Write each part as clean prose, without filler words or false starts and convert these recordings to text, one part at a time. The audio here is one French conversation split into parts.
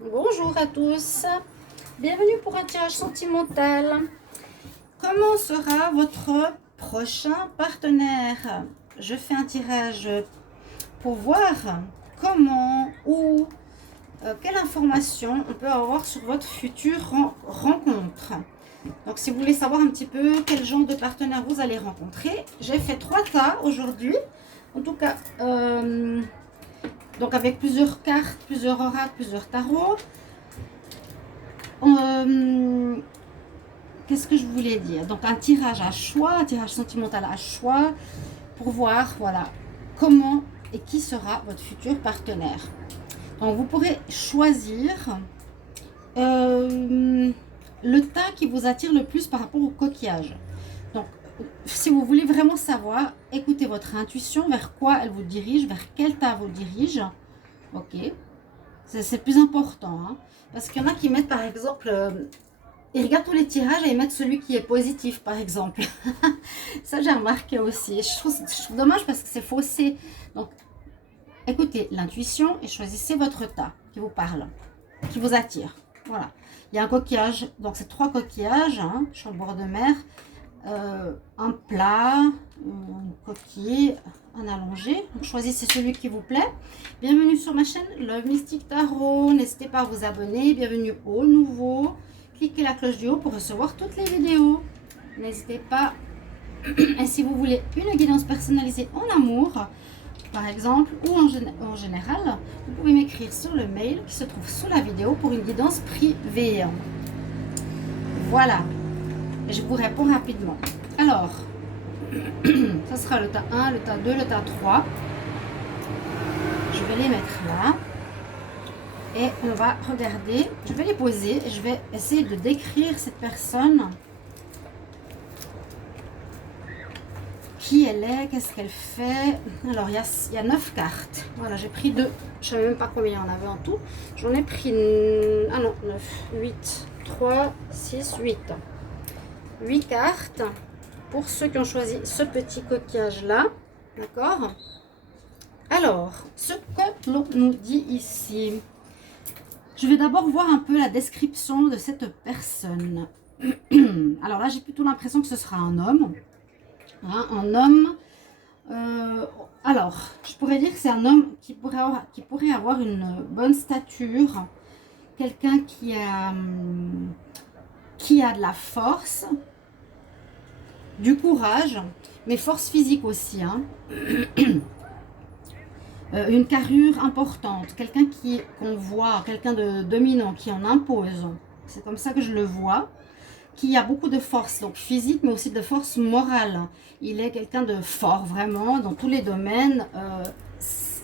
Bonjour à tous, bienvenue pour un tirage sentimental. Comment sera votre prochain partenaire? Je fais un tirage pour voir comment ou quelle information on peut avoir sur votre future rencontre. Donc si vous voulez savoir un petit peu quel genre de partenaire vous allez rencontrer, j'ai fait 3 tas aujourd'hui. En tout cas, donc avec plusieurs cartes, plusieurs oracles, plusieurs tarots. Qu'est-ce que je voulais dire? Donc un tirage à choix, un tirage sentimental à choix pour voir voilà comment et qui sera votre futur partenaire. Donc vous pourrez choisir le tas qui vous attire le plus par rapport au coquillage. Donc si vous voulez vraiment savoir, écoutez votre intuition, vers quoi elle vous dirige, vers quel tas vous dirige. Ok, c'est le plus important, hein, parce qu'il y en a qui mettent par exemple ils regardent tous les tirages et ils mettent celui qui est positif, par exemple. Ça, j'ai remarqué aussi. Je trouve dommage parce que c'est faussé. Donc, écoutez l'intuition et choisissez votre tas qui vous parle, qui vous attire. Voilà. Il y a un coquillage. Donc, c'est 3 coquillages hein, sur le bord de mer. Un plat, une coquille, un allongé. Donc, choisissez celui qui vous plaît. Bienvenue sur ma chaîne Love Mystic Tarot. N'hésitez pas à vous abonner. Bienvenue aux nouveaux. Cliquez la cloche du haut pour recevoir toutes les vidéos. N'hésitez pas. Et si vous voulez une guidance personnalisée en amour, par exemple, ou en général, vous pouvez m'écrire sur le mail qui se trouve sous la vidéo pour une guidance privée. Voilà. Et je vous réponds rapidement. Alors, ça sera le tas 1, le tas 2, le tas 3. Je vais les mettre là. Et on va regarder, je vais les poser et je vais essayer de décrire cette personne. Qui elle est, qu'est-ce qu'elle fait. Alors il y a 9 cartes. Voilà, j'ai pris 2. Je ne savais même pas combien il y en avait en tout. J'en ai pris, ah non, 9, 8, 3, 6, 8. 8 cartes pour ceux qui ont choisi ce petit coquillage là. D'accord. Alors, ce que l'on nous dit ici. Je vais d'abord voir un peu la description de cette personne. Alors là, j'ai plutôt l'impression que ce sera un homme. Hein, un homme. Alors, je pourrais dire que c'est un homme qui pourrait avoir une bonne stature. Quelqu'un qui a de la force, du courage, mais force physique aussi. Hein. Une carrure importante, quelqu'un qu'on voit, quelqu'un de dominant, qui en impose. C'est comme ça que je le vois. Qui a beaucoup de force, donc physique, mais aussi de force morale. Il est quelqu'un de fort, vraiment, dans tous les domaines.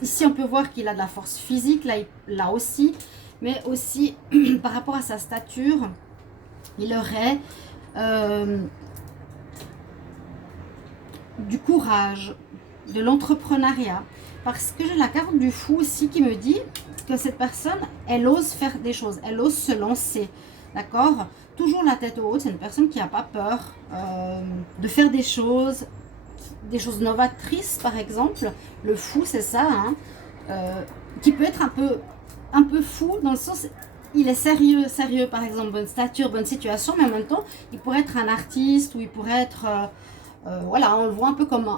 Ici, on peut voir qu'il a de la force physique, là aussi, mais aussi, par rapport à sa stature, il aurait du courage, de l'entrepreneuriat. Parce que j'ai la carte du fou aussi qui me dit que cette personne, elle ose faire des choses, elle ose se lancer, d'accord? Toujours la tête haute, c'est une personne qui n'a pas peur de faire des choses novatrices, par exemple. Le fou, c'est ça, hein, qui peut être un peu fou dans le sens, il est sérieux, par exemple, bonne stature, bonne situation, mais en même temps, il pourrait être un artiste ou il pourrait être... voilà, on le voit un peu comme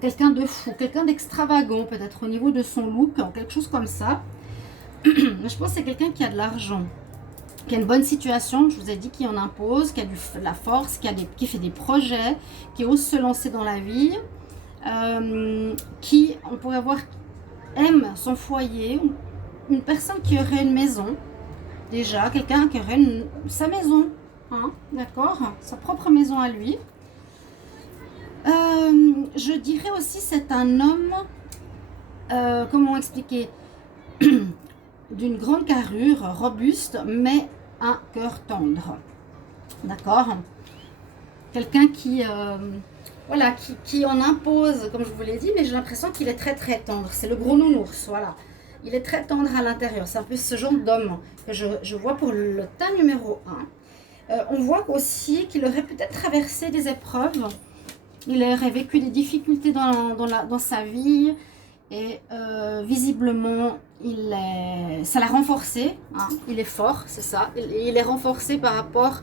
quelqu'un de fou, quelqu'un d'extravagant, peut-être au niveau de son look, quelque chose comme ça. Mais je pense que c'est quelqu'un qui a de l'argent, qui a une bonne situation, je vous ai dit, qui en impose, qui a de la force, qui fait des projets, qui ose se lancer dans la vie, qui, on pourrait voir, aime son foyer, une personne qui aurait une maison, déjà, quelqu'un qui aurait sa maison, hein, d'accord, sa propre maison à lui. Je dirais aussi c'est un homme, comment expliquer, d'une grande carrure, robuste, mais un cœur tendre. D'accord. Quelqu'un qui, voilà, qui en impose, comme je vous l'ai dit, mais j'ai l'impression qu'il est très très tendre. C'est le gros nounours, voilà. Il est très tendre à l'intérieur. C'est un peu ce genre d'homme que je vois pour le tas numéro 1. On voit aussi qu'il aurait peut-être traversé des épreuves. Il aurait vécu des difficultés dans sa vie et visiblement, ça l'a renforcé, hein, il est fort, c'est ça. Il est renforcé par rapport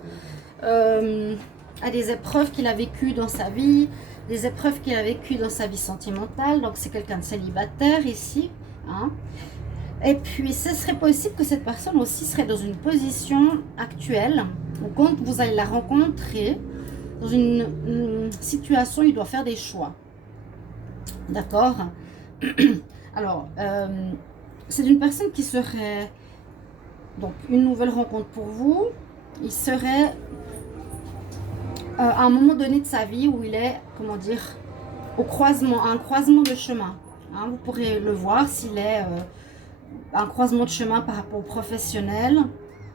à des épreuves qu'il a vécues dans sa vie, des épreuves qu'il a vécues dans sa vie sentimentale. Donc c'est quelqu'un de célibataire ici, hein. Et puis ce serait possible que cette personne aussi serait dans une position actuelle où quand vous allez la rencontrer, dans une situation, il doit faire des choix. D'accord? Alors, c'est une personne qui serait, donc une nouvelle rencontre pour vous, il serait à un moment donné de sa vie où il est, comment dire, au croisement, à un croisement de chemin. Hein, vous pourrez le voir s'il est à un croisement de chemin par rapport au professionnel,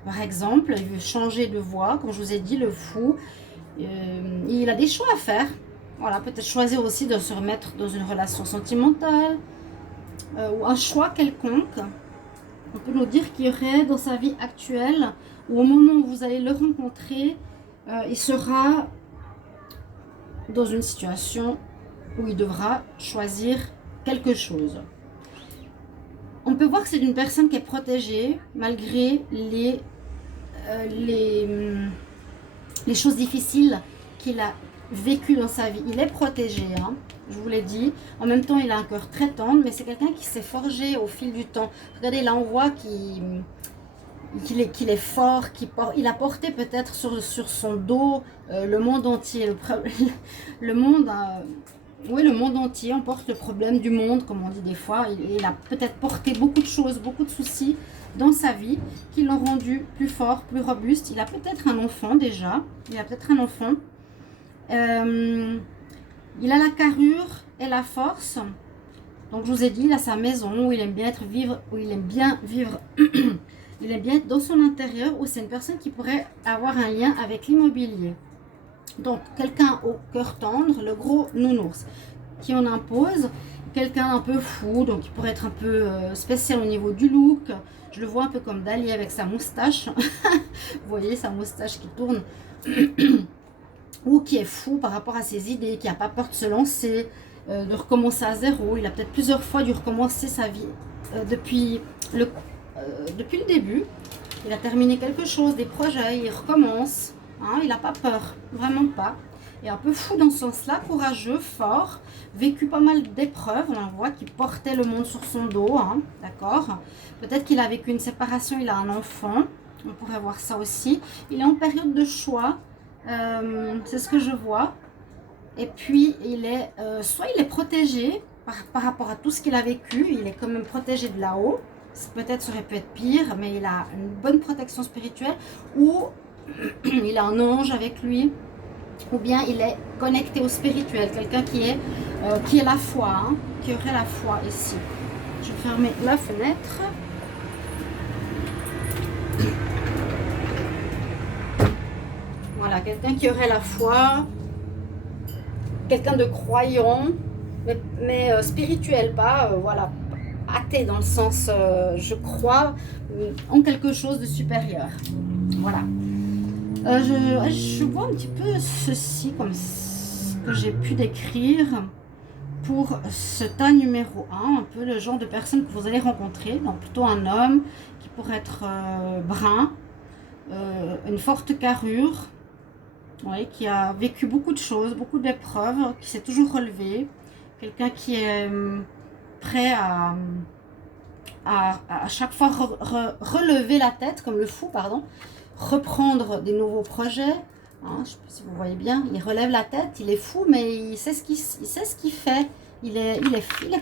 par exemple, il veut changer de voie, comme je vous ai dit, le fou, il a des choix à faire. Voilà, peut-être choisir aussi de se remettre dans une relation sentimentale ou un choix quelconque. On peut nous dire qu'il y aurait dans sa vie actuelle, ou au moment où vous allez le rencontrer, il sera dans une situation où il devra choisir quelque chose. On peut voir que c'est une personne qui est protégée malgré les choses difficiles qu'il a vécues dans sa vie. Il est protégé, hein, je vous l'ai dit. En même temps, il a un cœur très tendre, mais c'est quelqu'un qui s'est forgé au fil du temps. Regardez, là, on voit qu'il est fort, il a porté peut-être sur son dos le monde entier. Le monde... oui, le monde entier, on porte le problème du monde, comme on dit des fois. Il a peut-être porté beaucoup de choses, beaucoup de soucis dans sa vie qui l'ont rendu plus fort, plus robuste. Il a peut-être un enfant déjà. Il a peut-être un enfant. Il a la carrure et la force. Donc, je vous ai dit, il a sa maison où il aime bien vivre, il aime bien être dans son intérieur, où c'est une personne qui pourrait avoir un lien avec l'immobilier. Donc, quelqu'un au cœur tendre, le gros nounours, qui en impose, quelqu'un un peu fou, donc il pourrait être un peu spécial au niveau du look. Je le vois un peu comme Dali avec sa moustache. Vous voyez, sa moustache qui tourne. Ou qui est fou par rapport à ses idées, qui n'a pas peur de se lancer, de recommencer à zéro. Il a peut-être plusieurs fois dû recommencer sa vie depuis le début. Il a terminé quelque chose, des projets, il recommence. Hein, il n'a pas peur, vraiment pas. Et un peu fou dans ce sens-là, courageux, fort, vécu pas mal d'épreuves. On voit qu'il portait le monde sur son dos, hein, d'accord. Peut-être qu'il a vécu une séparation, il a un enfant. On pourrait voir ça aussi. Il est en période de choix, c'est ce que je vois. Et puis, soit il est protégé par rapport à tout ce qu'il a vécu. Il est quand même protégé de là-haut. Peut-être ça aurait pu être pire, mais il a une bonne protection spirituelle. Ou il a un ange avec lui, ou bien il est connecté au spirituel, quelqu'un qui est la foi, hein, qui aurait la foi ici. Je vais fermer la fenêtre. Voilà, quelqu'un qui aurait la foi, quelqu'un de croyant, mais spirituel, pas, voilà, athée dans le sens, je crois en quelque chose de supérieur. Voilà. Je vois un petit peu ceci comme ce que j'ai pu décrire pour ce tas numéro 1, un peu le genre de personne que vous allez rencontrer, donc plutôt un homme qui pourrait être brun, une forte carrure, oui, qui a vécu beaucoup de choses, beaucoup d'épreuves, qui s'est toujours relevé, quelqu'un qui est prêt à chaque fois relever la tête, comme le fou, pardon, reprendre des nouveaux projets. Hein, je ne sais pas si vous voyez bien, il relève la tête, il est fou, mais il sait ce qu'il fait. Il est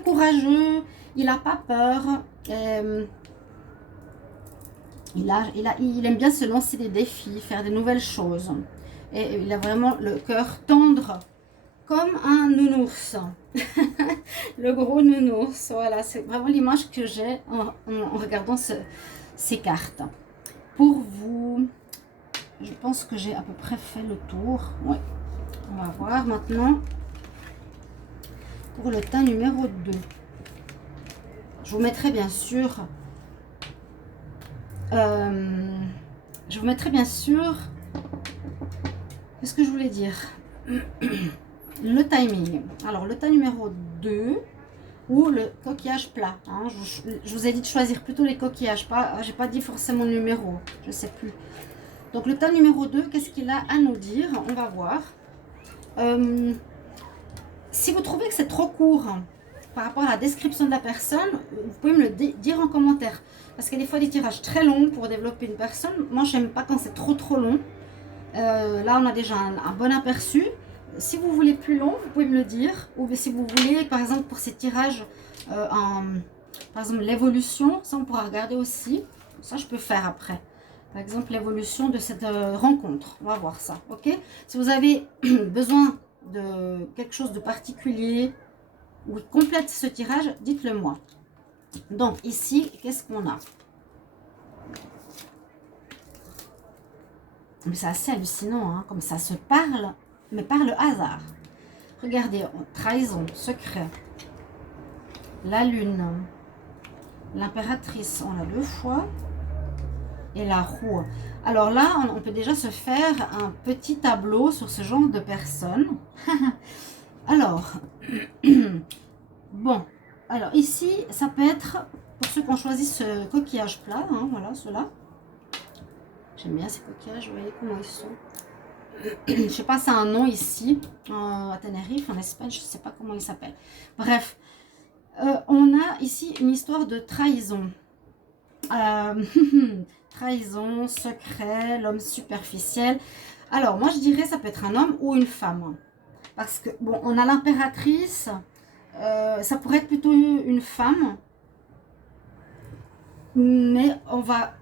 courageux, il n'a pas peur. Il aime bien se lancer des défis, faire des nouvelles choses. Et il a vraiment le cœur tendre, comme un nounours. Le gros nounours, voilà, c'est vraiment l'image que j'ai en regardant ces cartes. Pour vous, je pense que j'ai à peu près fait le tour. Ouais. On va voir maintenant pour le tas numéro 2. Je vous mettrai bien sûr... Qu'est-ce que je voulais dire? Le timing. Alors, le tas numéro 2, ou le coquillage plat. Hein. Je vous ai dit de choisir plutôt les coquillages, pas, j'ai pas dit forcément le numéro, je sais plus. Donc le tas numéro 2, qu'est-ce qu'il a à nous dire? On va voir. Si vous trouvez que c'est trop court par rapport à la description de la personne, vous pouvez me le dire en commentaire. Parce qu'il y a des fois des tirages très longs pour développer une personne. Moi, j'aime pas quand c'est trop long. Là, on a déjà un bon aperçu. Si vous voulez plus long, vous pouvez me le dire. Ou si vous voulez, par exemple, pour ces tirages, par exemple, l'évolution, ça, on pourra regarder aussi. Ça, je peux faire après. Par exemple, l'évolution de cette rencontre. On va voir ça, ok? Si vous avez besoin de quelque chose de particulier ou complète ce tirage, dites-le moi. Donc, ici, qu'est-ce qu'on a? Mais c'est assez hallucinant, hein, comme ça se parle, mais par le hasard. Regardez, trahison, secret, la lune, l'impératrice, on l'a 2 fois, et la roue. Alors là, on peut déjà se faire un petit tableau sur ce genre de personnes. Alors, bon, alors ici, ça peut être, pour ceux qui ont choisi ce coquillage plat, hein, voilà, ceux-là. J'aime bien ces coquillages, vous voyez comment ils sont. Je sais pas, c'est un nom ici, à Tenerife, en Espagne, je sais pas comment il s'appelle. Bref, on a ici une histoire de trahison. Trahison, secret, l'homme superficiel. Alors, moi, je dirais ça peut être un homme ou une femme. Parce que, bon, on a l'impératrice, ça pourrait être plutôt une femme. Mais on va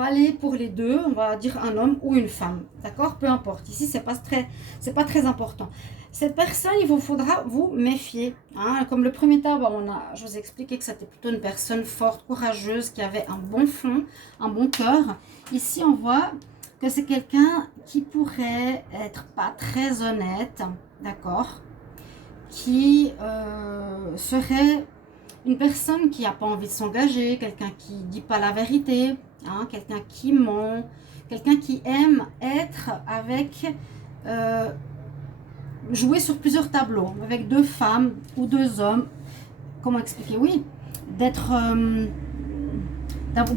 aller pour les deux, on va dire un homme ou une femme, d'accord? Peu importe, ici c'est pas très important. Cette personne, il vous faudra vous méfier, hein? Comme le premier tas, je vous ai expliqué que c'était plutôt une personne forte, courageuse, qui avait un bon fond, un bon cœur. Ici on voit que c'est quelqu'un qui pourrait être pas très honnête, d'accord? Qui serait une personne qui n'a pas envie de s'engager, quelqu'un qui ne dit pas la vérité, hein, quelqu'un qui ment, quelqu'un qui aime être avec, jouer sur plusieurs tableaux, avec 2 femmes ou 2 hommes. Comment expliquer? Oui, de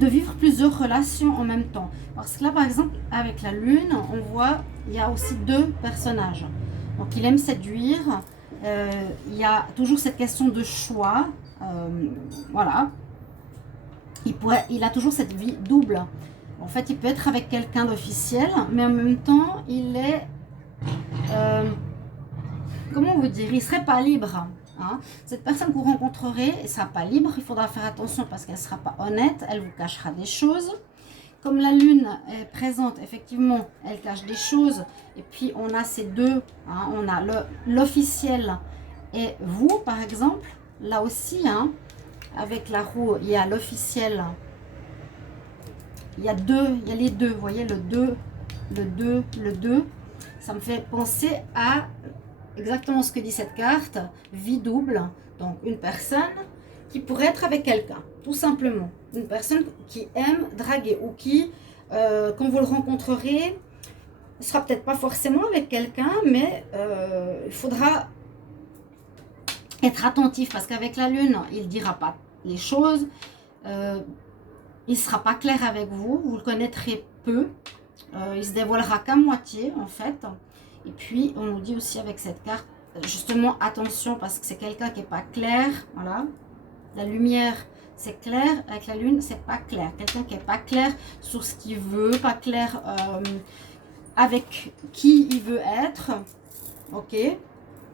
vivre plusieurs relations en même temps. Parce que là, par exemple, avec la lune, on voit, il y a aussi 2 personnages. Donc, il aime séduire. Il y a toujours cette question de choix. Voilà. Il a toujours cette vie double. En fait, il peut être avec quelqu'un d'officiel, mais en même temps, il est... comment vous dire? Il ne serait pas libre. Hein. Cette personne que vous rencontrerez ne sera pas libre. Il faudra faire attention parce qu'elle ne sera pas honnête. Elle vous cachera des choses. Comme la lune est présente, effectivement, elle cache des choses. Et puis, on a ces 2. Hein, on a l'officiel et vous, par exemple. Là aussi, hein, avec la roue, il y a l'officiel. Il y a les 2. Vous voyez, le 2, le 2, le 2. Ça me fait penser à exactement ce que dit cette carte. Vie double. Donc, une personne qui pourrait être avec quelqu'un, tout simplement. Une personne qui aime draguer ou qui, quand vous le rencontrerez, ne sera peut-être pas forcément avec quelqu'un, mais il faudra être attentif parce qu'avec la lune, il ne dira pas les choses, il ne sera pas clair avec vous, vous le connaîtrez peu, il se dévoilera qu'à moitié en fait. Et puis on nous dit aussi avec cette carte, justement attention parce que c'est quelqu'un qui n'est pas clair, voilà. La lumière c'est clair, avec la lune c'est pas clair, quelqu'un qui n'est pas clair sur ce qu'il veut, pas clair avec qui il veut être, ok,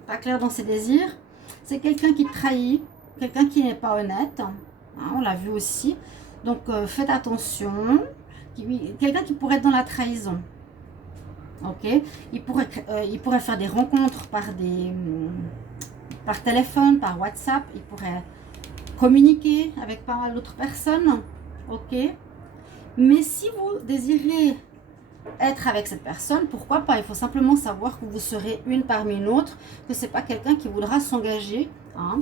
pas clair dans ses désirs. C'est quelqu'un qui trahit, quelqu'un qui n'est pas honnête, hein, on l'a vu aussi. Donc faites attention, quelqu'un qui pourrait être dans la trahison. Ok, il pourrait faire des rencontres par téléphone, par WhatsApp, il pourrait communiquer avec pas mal d'autres personnes, ok. Mais si vous désirez être avec cette personne, pourquoi pas? Il faut simplement savoir que vous serez une parmi une autre, que c'est pas quelqu'un qui voudra s'engager, hein.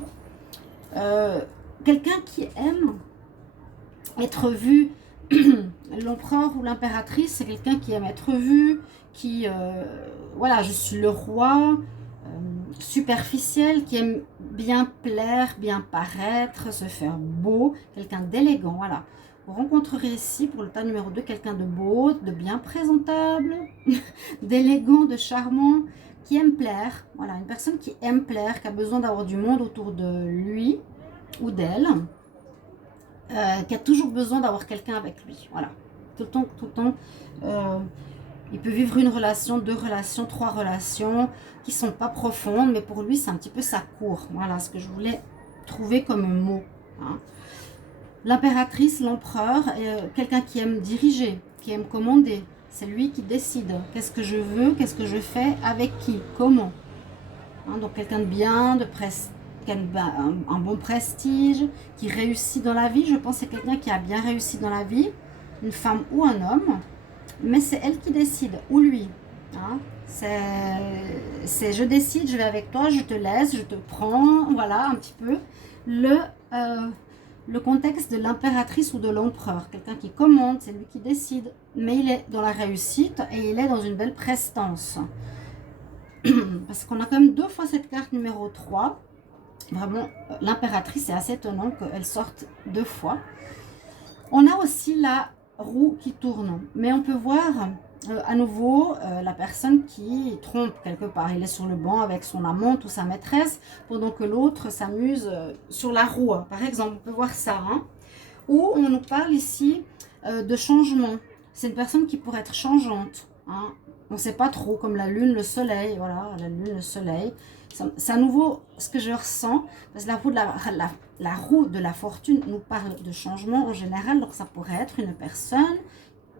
Quelqu'un qui aime être vu. L'empereur ou l'impératrice, c'est quelqu'un qui aime être vu, qui voilà, je suis le roi, superficiel, qui aime bien plaire, bien paraître, se faire beau, quelqu'un d'élégant, voilà. Vous rencontrerez ici, pour le tas numéro 2, quelqu'un de beau, de bien présentable, d'élégant, de charmant, qui aime plaire. Voilà, une personne qui aime plaire, qui a besoin d'avoir du monde autour de lui ou d'elle, qui a toujours besoin d'avoir quelqu'un avec lui. Voilà, tout le temps. Il peut vivre une relation, 2 relations, 3 relations qui ne sont pas profondes, mais pour lui, c'est un petit peu sa cour. Voilà ce que je voulais trouver comme mot. Hein. L'impératrice, l'empereur, quelqu'un qui aime diriger, qui aime commander. C'est lui qui décide. Qu'est-ce que je veux, qu'est-ce que je fais, avec qui, comment. Hein, donc quelqu'un de bien, qui a un bon prestige, qui réussit dans la vie. Je pense que c'est quelqu'un qui a bien réussi dans la vie, une femme ou un homme. Mais c'est elle qui décide, ou lui. Hein. C'est je décide, je vais avec toi, je te laisse, je te prends. Voilà un petit peu le contexte de l'impératrice ou de l'empereur. Quelqu'un qui commande, c'est lui qui décide. Mais il est dans la réussite et il est dans une belle prestance. Parce qu'on a quand même 2 fois cette carte numéro 3. Vraiment, l'impératrice, c'est assez étonnant qu'elle sorte 2 fois. On a aussi la roue qui tourne, mais on peut voir à nouveau la personne qui trompe quelque part. Il est sur le banc avec son amante ou sa maîtresse pendant que l'autre s'amuse sur la roue, par exemple. On peut voir ça, hein. Ou on nous parle ici de changement. C'est une personne qui pourrait être changeante, hein. On ne sait pas trop, comme la lune, le soleil. Voilà, la lune, le soleil. C'est à nouveau ce que je ressens, parce que la roue de la fortune nous parle de changement en général, donc ça pourrait être une personne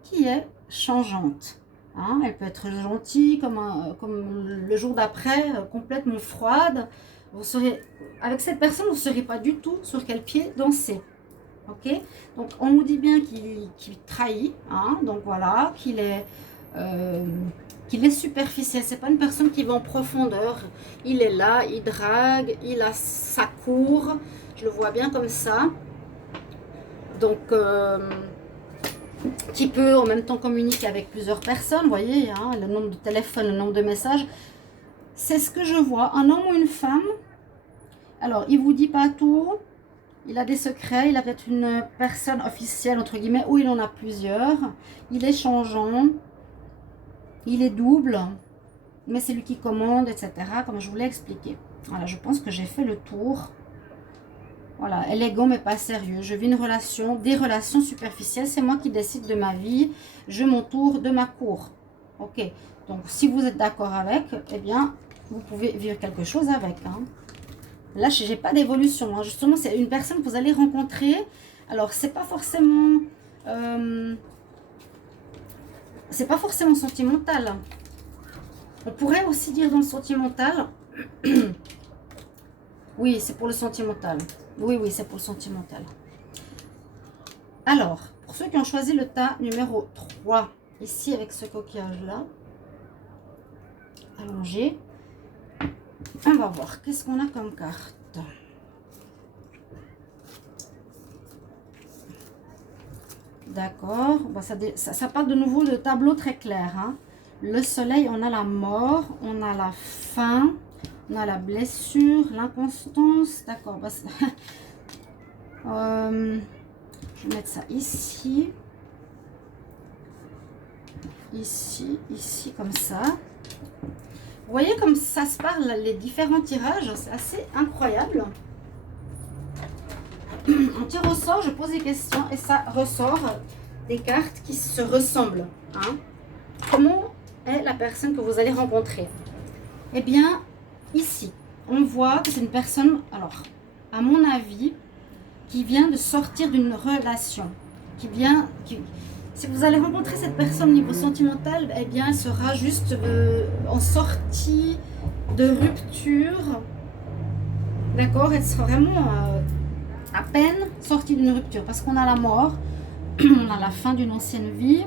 qui est changeante. Hein, elle peut être gentille, comme le jour d'après, complètement froide. Avec cette personne, vous ne saurez pas du tout sur quel pied danser. Ok, donc on nous dit bien qu'il trahit, hein, donc voilà, qu'il est superficiel. C'est pas une personne qui va en profondeur. Il est là, il drague, il a sa cour. Je le vois bien comme ça. Donc, qui peut en même temps communiquer avec plusieurs personnes. Vous voyez, hein, le nombre de téléphones, le nombre de messages. C'est ce que je vois. Un homme ou une femme. Alors, il vous dit pas tout. Il a des secrets. Il a peut-être une personne officielle, entre guillemets, ou il en a plusieurs. Il est changeant. Il est double, mais c'est lui qui commande, etc. Comme je vous l'ai expliqué. Voilà, je pense que j'ai fait le tour. Voilà, élégant mais pas sérieux. Je vis une relation, des relations superficielles. C'est moi qui décide de ma vie. Je m'entoure de ma cour. Ok, donc si vous êtes d'accord avec, eh bien, vous pouvez vivre quelque chose avec. Hein. Là, je n'ai pas d'évolution. Hein. Justement, c'est une personne que vous allez rencontrer. Alors, c'est pas forcément... c'est pas forcément sentimental. On pourrait aussi dire dans le sentimental. Oui, c'est pour le sentimental. Oui, c'est pour le sentimental. Alors, pour ceux qui ont choisi le tas numéro 3, ici avec ce coquillage-là, allongé, on va voir qu'est-ce qu'on a comme carte. D'accord, bon, ça parle de nouveau de tableau très clair. Hein. Le soleil, on a la mort, on a la faim, on a la blessure, l'inconstance. D'accord, bah, je vais mettre ça ici. Ici, comme ça. Vous voyez comme ça se parle, les différents tirages, c'est assez incroyable. On tire au sort, je pose des questions et ça ressort des cartes qui se ressemblent. Hein. Comment est la personne que vous allez rencontrer? Eh bien, ici, on voit que c'est une personne, alors, à mon avis, qui vient de sortir d'une relation. Si vous allez rencontrer cette personne au niveau sentimental, eh bien, elle sera juste en sortie de rupture. D'accord? Elle sera vraiment... à peine sortie d'une rupture, parce qu'on a la mort, on a la fin d'une ancienne vie,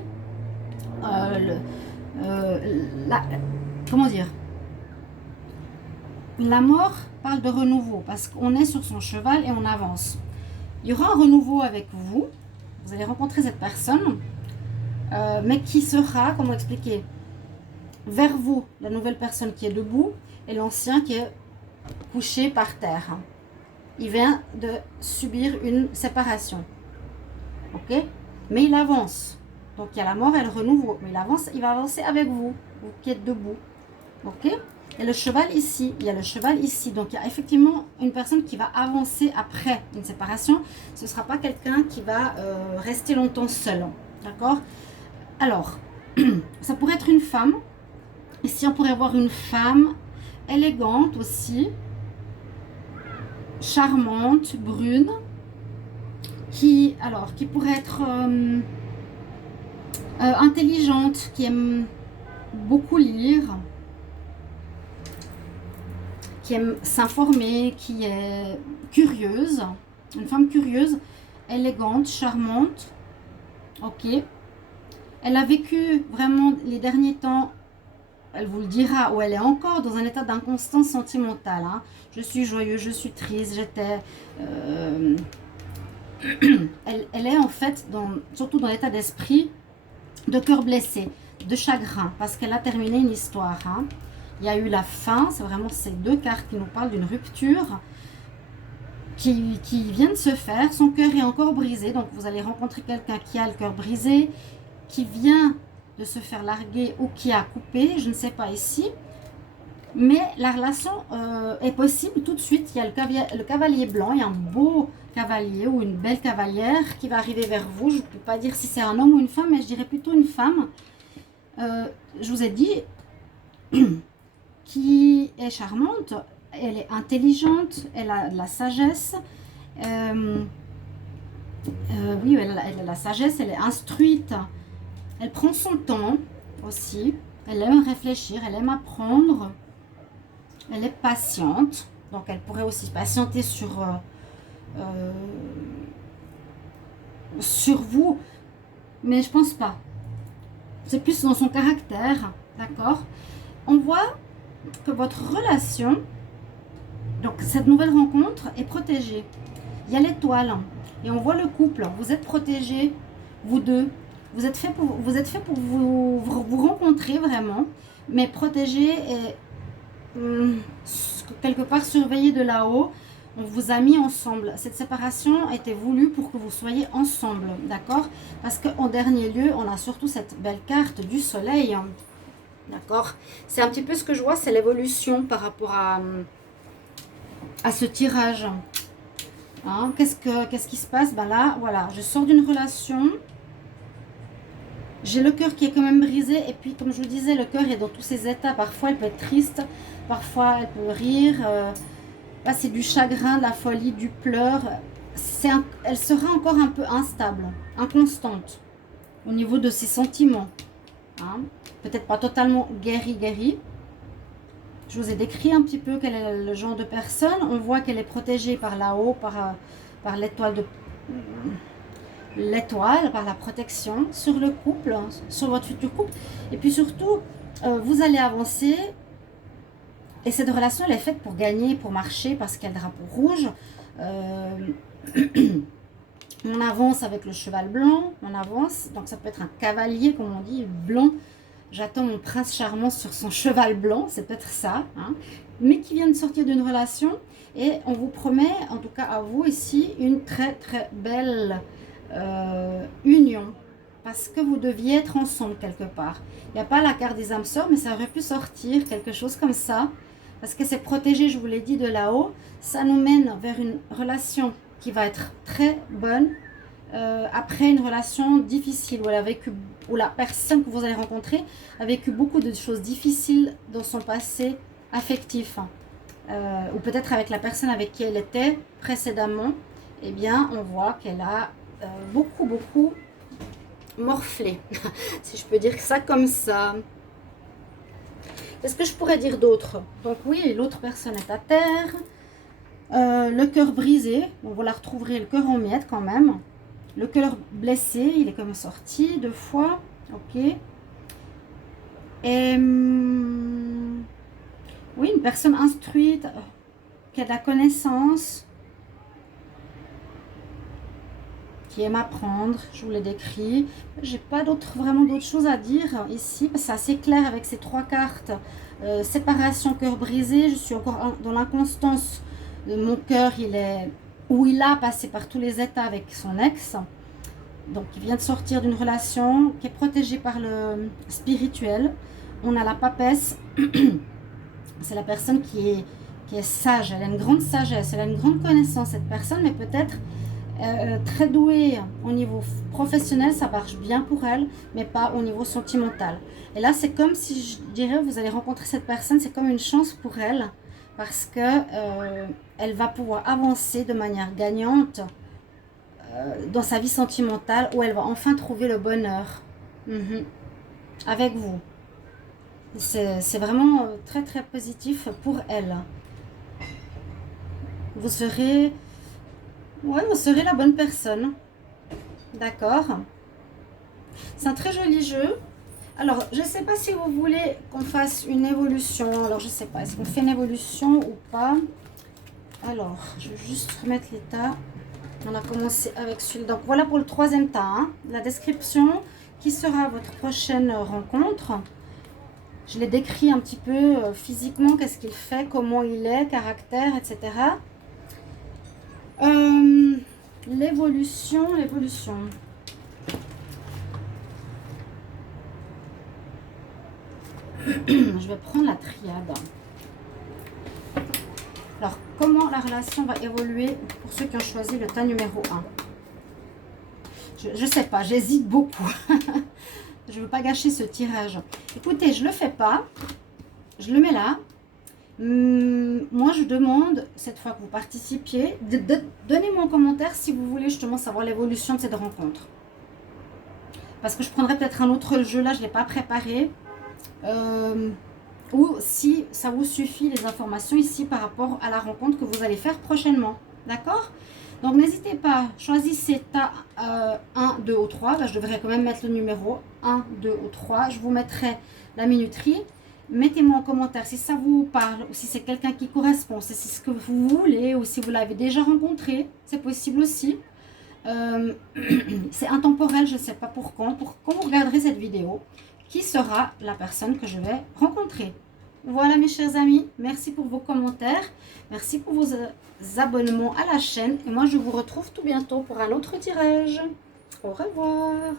comment dire, la mort parle de renouveau, parce qu'on est sur son cheval et on avance. Il y aura un renouveau avec vous, vous allez rencontrer cette personne, mais qui sera, comment expliquer, vers vous, la nouvelle personne qui est debout, et l'ancien qui est couché par terre. Il vient de subir une séparation. Ok? Mais il avance. Donc il y a la mort et le renouveau. Mais il va avancer avec vous, vous qui êtes debout. Ok? Et le cheval ici, il y a le cheval ici. Donc il y a effectivement une personne qui va avancer après une séparation. Ce ne sera pas quelqu'un qui va rester longtemps seul. D'accord? Alors, ça pourrait être une femme. Ici, on pourrait voir une femme élégante aussi, charmante, brune, qui pourrait être intelligente, qui aime beaucoup lire, qui aime s'informer, qui est curieuse, une femme curieuse, élégante, charmante. Ok. Elle a vécu vraiment les derniers temps, elle vous le dira, ou elle est encore dans un état d'inconstance sentimentale. Hein. Je suis joyeuse, je suis triste, j'étais... elle est en fait, surtout dans l'état d'esprit, de cœur blessé, de chagrin, parce qu'elle a terminé une histoire. Hein. Il y a eu la fin, c'est vraiment ces deux cartes qui nous parlent d'une rupture qui vient de se faire. Son cœur est encore brisé, donc vous allez rencontrer quelqu'un qui a le cœur brisé, qui vient de se faire larguer ou qui a coupé, je ne sais pas ici. Mais la relation est possible tout de suite. Il y a le cavalier blanc, il y a un beau cavalier ou une belle cavalière qui va arriver vers vous. Je ne peux pas dire si c'est un homme ou une femme, mais je dirais plutôt une femme. Je vous ai dit, qui est charmante, elle est intelligente, elle a de la sagesse. Oui, elle a la sagesse, elle est instruite. Elle prend son temps aussi. Elle aime réfléchir, elle aime apprendre. Elle est patiente. Donc, elle pourrait aussi patienter sur vous. Mais je pense pas. C'est plus dans son caractère. D'accord? On voit que votre relation, donc cette nouvelle rencontre, est protégée. Il y a l'étoile. Et on voit le couple. Vous êtes protégés, vous deux. Vous êtes fait pour vous rencontrer vraiment, mais protégés et quelque part surveillés de là-haut. On vous a mis ensemble. Cette séparation a été voulue pour que vous soyez ensemble, d'accord? Parce qu'en dernier lieu, on a surtout cette belle carte du soleil, d'accord? C'est un petit peu ce que je vois, c'est l'évolution par rapport à ce tirage. Hein? Qu'est-ce qui se passe? Ben là, voilà, je sors d'une relation. J'ai le cœur qui est quand même brisé. Et puis, comme je vous disais, le cœur est dans tous ses états. Parfois, elle peut être triste. Parfois, elle peut rire. Là, c'est du chagrin, de la folie, du pleur. Elle sera encore un peu instable, inconstante au niveau de ses sentiments. Hein? Peut-être pas totalement guérie. Je vous ai décrit un petit peu quel est le genre de personne. On voit qu'elle est protégée par là-haut, par l'étoile par la protection sur le couple, sur votre futur couple. Et puis surtout, vous allez avancer. Et cette relation, elle est faite pour gagner, pour marcher, parce qu'il y a le drapeau rouge. On avance avec le cheval blanc, on avance. Donc ça peut être un cavalier, comme on dit, blanc. J'attends mon prince charmant sur son cheval blanc, c'est peut-être ça. Hein, mais qui vient de sortir d'une relation. Et on vous promet, en tout cas à vous ici, une très très belle union. Parce que vous deviez être ensemble quelque part. Il n'y a pas la carte des âmes sœurs, mais ça aurait pu sortir quelque chose comme ça. Parce que c'est protégé, je vous l'ai dit, de là-haut. Ça nous mène vers une relation qui va être très bonne. Après une relation difficile où la personne que vous allez rencontrer a vécu beaucoup de choses difficiles dans son passé affectif. Ou peut-être avec la personne avec qui elle était précédemment. Eh bien, on voit qu'elle a beaucoup morflé. Si je peux dire ça comme ça. Qu'est-ce que je pourrais dire d'autre? Donc oui, l'autre personne est à terre. Le cœur brisé. Bon, vous la retrouverez le cœur en miettes quand même. Le cœur blessé, il est comme sorti 2 fois. Ok. Et oui, une personne instruite, qui a de la connaissance, qui aime apprendre. Je vous l'ai décrit. J'ai pas vraiment d'autres choses à dire ici, parce que c'est assez clair avec ces 3 cartes. Séparation, cœur brisé. Je suis encore dans l'inconstance. Mon cœur, il est où il a passé par tous les états avec son ex. Donc, il vient de sortir d'une relation qui est protégée par le spirituel. On a la papesse. C'est la personne qui est sage. Elle a une grande sagesse. Elle a une grande connaissance, cette personne, mais peut-être très douée au niveau professionnel. Ça marche bien pour elle, mais pas au niveau sentimental. Et là, c'est comme si, je dirais, vous allez rencontrer cette personne. C'est comme une chance pour elle, parce que elle va pouvoir avancer de manière gagnante dans sa vie sentimentale, où elle va enfin trouver le bonheur avec vous. C'est vraiment très très positif pour elle. Vous serez la bonne personne. D'accord. C'est un très joli jeu. Alors, je ne sais pas si vous voulez qu'on fasse une évolution. Alors, je ne sais pas. Est-ce qu'on fait une évolution ou pas? Alors, je vais juste remettre les tas. On a commencé avec celui-là. Donc, voilà pour le 3e tas. Hein. La description. Qui sera votre prochaine rencontre? Je l'ai décrit un petit peu physiquement. Qu'est-ce qu'il fait? Comment il est? Caractère, etc. L'évolution. Je vais prendre la triade. Alors, comment la relation va évoluer pour ceux qui ont choisi le tas numéro 1? Je ne sais pas, j'hésite beaucoup. Je ne veux pas gâcher ce tirage. Écoutez, je ne le fais pas. Je le mets là. Moi, je demande, cette fois que vous participiez, donnez-moi en commentaire si vous voulez justement savoir l'évolution de cette rencontre. Parce que je prendrai peut-être un autre jeu. Là, je ne l'ai pas préparé. Ou si ça vous suffit les informations ici par rapport à la rencontre que vous allez faire prochainement. D'accord? Donc n'hésitez pas, choisissez tas 1, 2 ou 3. Là, je devrais quand même mettre le numéro 1, 2 ou 3. Je vous mettrai la minuterie. Mettez-moi en commentaire si ça vous parle ou si c'est quelqu'un qui correspond, si c'est ce que vous voulez ou si vous l'avez déjà rencontré. C'est possible aussi. C'est intemporel, je ne sais pas pour quand vous regarderez cette vidéo. Qui sera la personne que je vais rencontrer. Voilà mes chers amis, merci pour vos commentaires, merci pour vos abonnements à la chaîne et moi je vous retrouve tout bientôt pour un autre tirage. Au revoir.